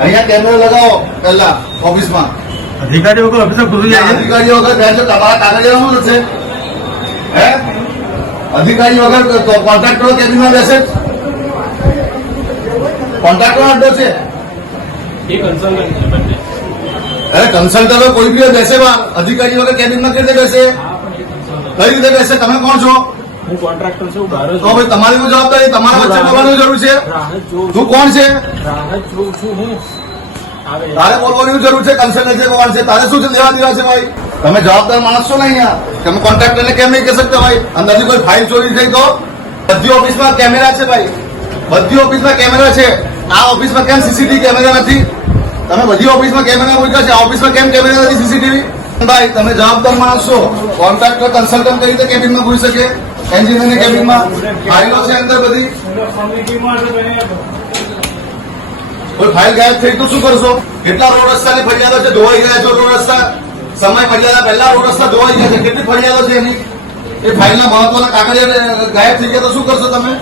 અહીંયા કેમેરો લગાવો પહેલા ઓફિસમાં. અધિકારી વગર ઓફિસમાં ઘૂસી જાય છે. અધિકારીઓ વગર બેન છે, તમારા કાગળિયામાં શું થશે? હે અધિકારી વગર કોન્ટ્રાક્ટરો કેબિનમાં બેસે? કોન્ટ્રાક્ટરો અડ્ડો છે? અરે કન્સલ્ટરો કોઈ બી બેસે બહાર, અધિકારી વગર કેબિનમાં કેવી રીતે બેસે? કઈ રીતે બેસે? તમે કોણ છો? હું કોન્ટ્રાક્ટર છું. તો ભાઈ તમારી કોઈ જવાબદારી, તમારા વચ્ચે બોલવાની જરૂર છે. તું કોણ છે? રાહત જોઉં છું હું. તારે બોલવાની જરૂર છે. કન્સલ્ટન્સી કોણ છે? તારે શું છે લેવા દેવા છે ભાઈ? તમે જવાબદાર માણસ છો ને અહીંયા. તમે કોન્ટ્રાક્ટરને કેમ નહીં કહી શકતા ભાઈ? અંદરથી કોઈ ફાઇલ ચોરી થઈ તો બધી ઓફિસમાં કેમેરા છે ભાઈ, બધી ઓફિસમાં કેમેરા છે. આ ઓફિસમાં કેમ સીસીટીવી કેમેરા નથી? તમે બધી ઓફિસમાં કેમેરા મૂક્યા છે, આ ઓફિસમાં કેમ કેમેરા નથી સીસીટીવી? ભાઈ તમે જવાબદાર માણસ છો. કોન્ટ્રાક્ટર કન્સલ્ટન્ટ કઈ રીતે કેબિનમાં પૂછી શકે? એન્જિનિયરની કેબિનમાં ફાઇલો છે અંદર બધી. કોઈ ફાઇલ ગાયબ થઈ તો શું કરશો? કેટલા રોડ રસ્તાની ફરિયાદો છે, ધોવાઈ ગયા છે રોડ રસ્તા. સમય મર્યાદા પહેલા રોડ રસ્તા ધોવાઈ ગયા છે. કેટલી ફરિયાદો છે એની? એ ફાઇલના મહત્વના કાગળિયા ગાયબ થઈ ગયા તો શું કરશો તમે?